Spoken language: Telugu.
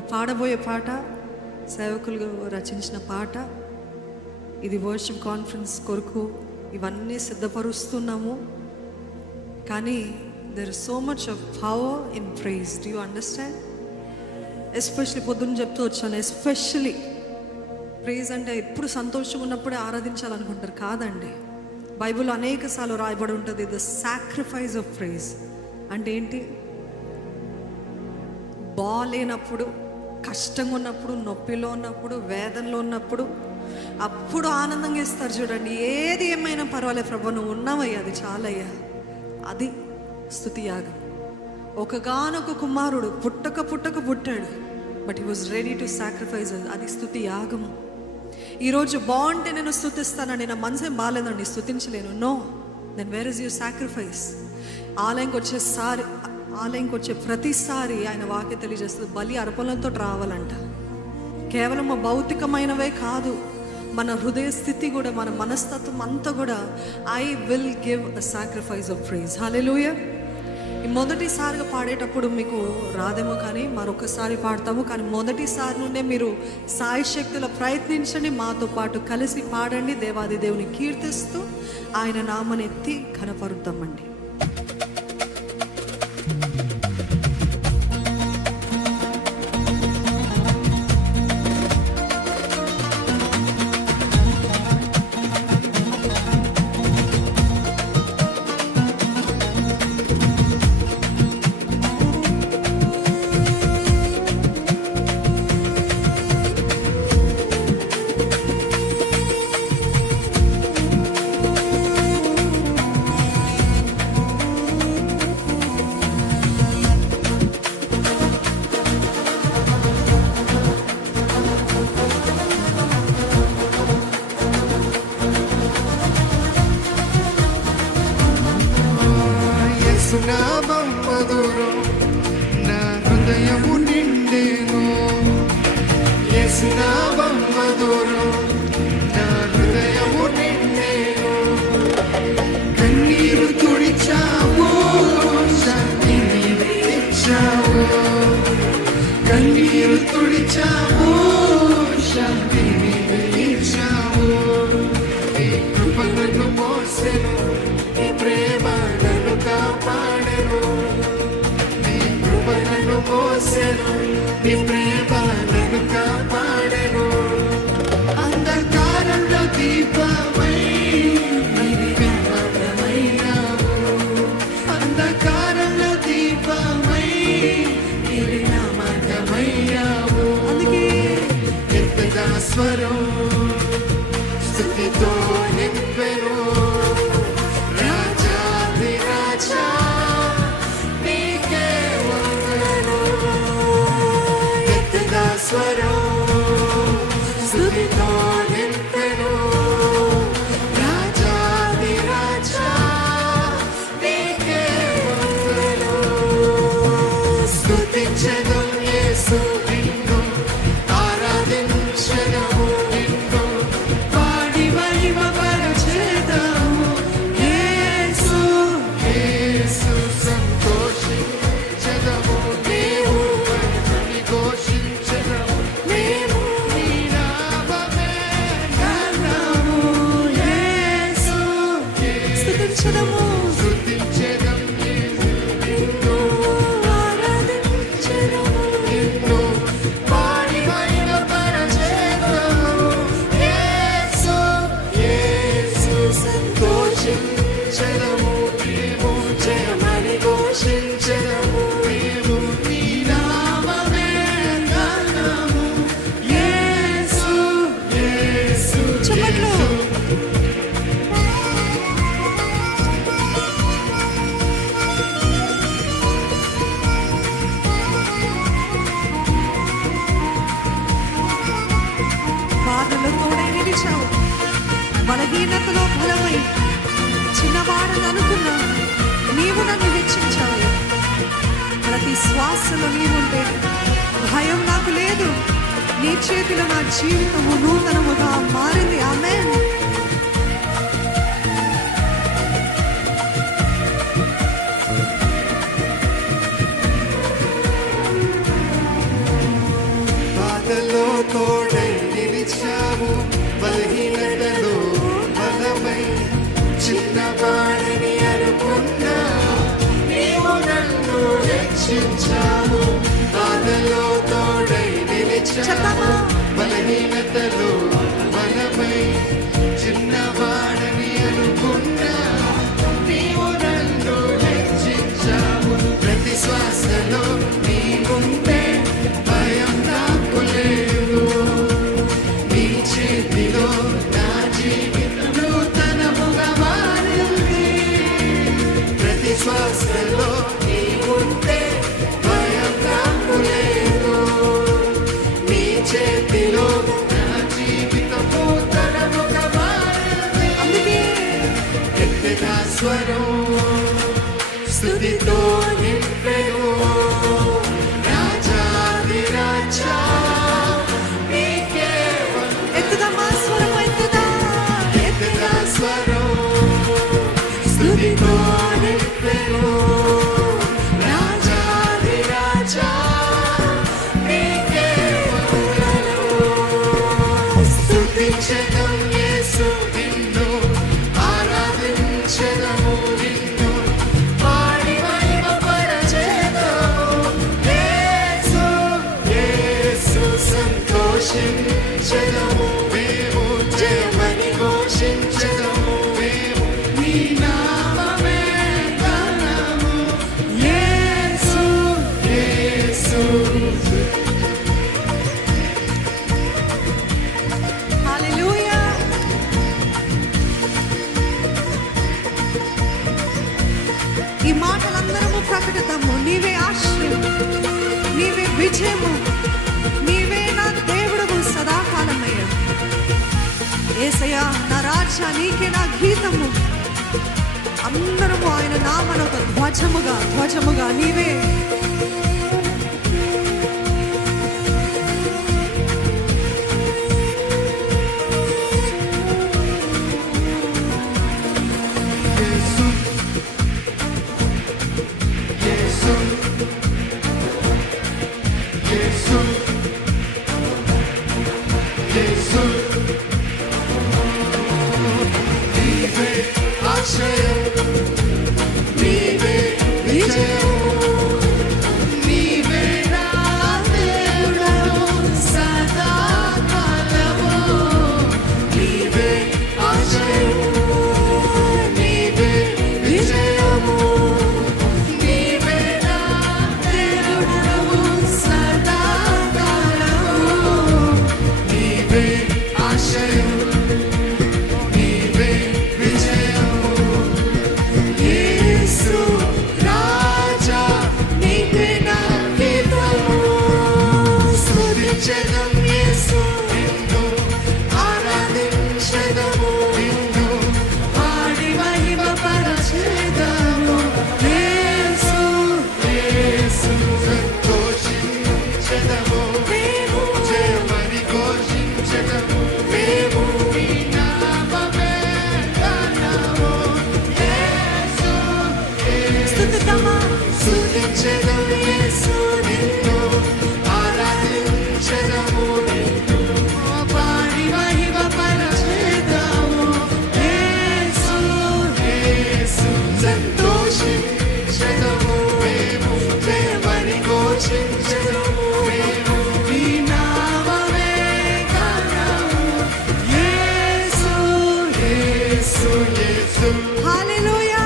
ఇప్పుడు పాడబోయే పాట సేవకులు రచించిన పాట. ఇది వర్షిప్ కాన్ఫరెన్స్ కొరకు ఇవన్నీ సిద్ధపరుస్తున్నాము. కానీ there is so much of power in prize. Do you understand? Especially పొద్దున్న చెప్తూ వచ్చాను, ఎస్పెషలీ ప్రైజ్ అంటే ఎప్పుడు సంతోషం ఉన్నప్పుడే ఆరాధించాలనుకుంటారు. కాదండి, బైబిల్లో అనేక సార్లు రాయబడి ఉంటుంది ద సాక్రిఫైస్ ఆఫ్ ప్రైజ్. అంటే ఏంటి? బాగాలేనప్పుడు, కష్టంగా ఉన్నప్పుడు, నొప్పిలో ఉన్నప్పుడు, వేదనలో ఉన్నప్పుడు, అప్పుడు ఆనందంగా ఇస్తారు చూడండి. ఏది ఏమైనా పర్వాలేదు ప్రభు, నువ్వు ఉన్నావయ్యా, అది చాలయ్యా. అది స్తుతి యాగం. ఒకగానొక కుమారుడు పుట్టక పుట్టాడు, but he was ready to sacrifice. అది స్తుతి యాగము. ఈరోజు బాగుంటే నేను స్తుతిస్తానండి, నా మనసేం బాగాలేదండి స్తుతించలేను. No, then where is your sacrifice? ఆలయంకి వచ్చే ప్రతిసారి ఆయన వాక్యం తెలియజేస్తుంది, బలి అర్పణలతో రావాలంట. కేవలం భౌతికమైనవే కాదు, మన హృదయ స్థితి కూడా, మన మనస్తత్వం అంతా కూడా I will give a sacrifice of praise. Hallelujah. ఈ మొదటిసారిగా పాడేటప్పుడు మీకు రాదేమో, కానీ మరొకసారి పాడతాము. కానీ మొదటిసారి నుండే మీరు సాయశక్తుల ప్రయత్నించండి, మాతో పాటు కలిసి పాడండి. దేవాది దేవుని కీర్తిస్తూ ఆయన నామని ఎత్తి ఘనపరుద్దామండి. నామం మధురం నా హృదయము నిండెను. యేసు నామం మధురం నా హృదయము నిండెను. కన్నీరు తుడిచావు, శాంతిని ఇచ్చావు. కన్నీరు తుడిచావు, శాంతిని ఇచ్చావు. నీ కృప నన్ను మోసెను, నీ ప్రేమ నన్ను కాపాడెను. నీ కృప నన్ను మోసెను, నీ ప్రేమ నన్ను కాపాడెను. అంధకారంలో దీపమై నిర్మలమయ్యావు. అంధకారంలో దీపమై నిర్మలమయ్యావు. అందుకే ఎంతగా స్వరం స్తుతితో నింపెను. స్వరం స్తుతితో నింపెను. రాజాది రాజా నీకే వందనాలు. స్తుతించెదం యేసు నిన్ను, ఆరాధించెదము నిన్ను, పాడి మహిమపరచెదము యేసు. యేసు సంతోషించెదము, దేవుని ఘోషించెదము. బలహీనతలో బలమై చిన్నవాడని అనుకున్నా, నీవు నన్ను హెచ్చించావు. ప్రతి శ్వాసలో నీవుంటే భయం నాకు లేదు. నీ చేతిలో నా జీవితము నూతనముగా మారింది. ఆమేన్. బాధలో తోడై నిలిచావు, బలహీనతలో బలమై చిన్నవాడని అనుకున్నా నీవు నన్ను రక్షించావు. బాధలో తోడై నిలిచావు, బలహీనతలో బలమై చిన్నవాడని అనుకున్నా నీవు నన్ను రక్షించావు. ప్రతి శ్వాసలో నీవుంటే భయం నాకు లేదు. నీ చేతిలో నా జీవితం నూతనముగా మారింది. ప్రతి శ్వాసలో నీవుంటే భయం నాకు లేదు. నీ చేతిలో నా జీవితం నూతనముగా మారింది. ఎత్తెన స్వరం స్తుతితో నింపెను. రాజాధిరాజా నీకే ఎత్తుదమ్మా స్వరం ఎత్తుదా. ఎత్తెన స్వరం స్తుతితో నింపెను. రాజాధిరాజా నీకే వందనం. స్తుతించెదం యేసు నిన్ను, ఆరాధించెదము నిన్ను, పాడి మహిమపరచెదము. యేసు యేసు సంతోషించెదము మేము, జయమని ఘోషించెదము మేము, నీ నామమే గానము. యేసు యేసు హల్లెలూయా. ఈ మాటలందరము ప్రకటిద్దాము. నీవే ఆశ్రయం, నీవే విజయము, నీవే నా దేవుడవు సదాకాలమయ్యా. యేసయ్యా నా రాజా, నీకే నా గీతము. అందరము ఆయన నామను ఒక ధ్వజముగా నీవే. యేసు యేసు యేసు యేసు నీవే ఆశ్రయం, నీవే విజయం, నీవే నా దేవుడవు సదాకాలము. నీవే ఆశ్రయం, నీవే విజయము, నీవే నా దేవుడవు సదాకాలము. నీవే ఆశ్రయం, నీవే విజయము. యేసు రాజా నీవే నా గీతము. స్తుతించెదం యేసు నిన్ను, ఆరాధించెదము నిన్ను, పాడి మహిమపరచెదము. యేసు యేసు సంతోషించెదము మేము, జయమని ఘోషించెదము మేము, నీ నామమే గానము. యేసు యేసు స్తుతిద్దామా. స్తుతించెదం యేసు నిన్ను, ఆరాధించెదము నిన్ను, పాడి మహిమపరచెదము. యేసు యేసు సంతోషించెదము మేము, జయమని ఘోషించెదము మేము, నీ నామమే గానము. యేసు యేసు యేసు హల్లెలూయా.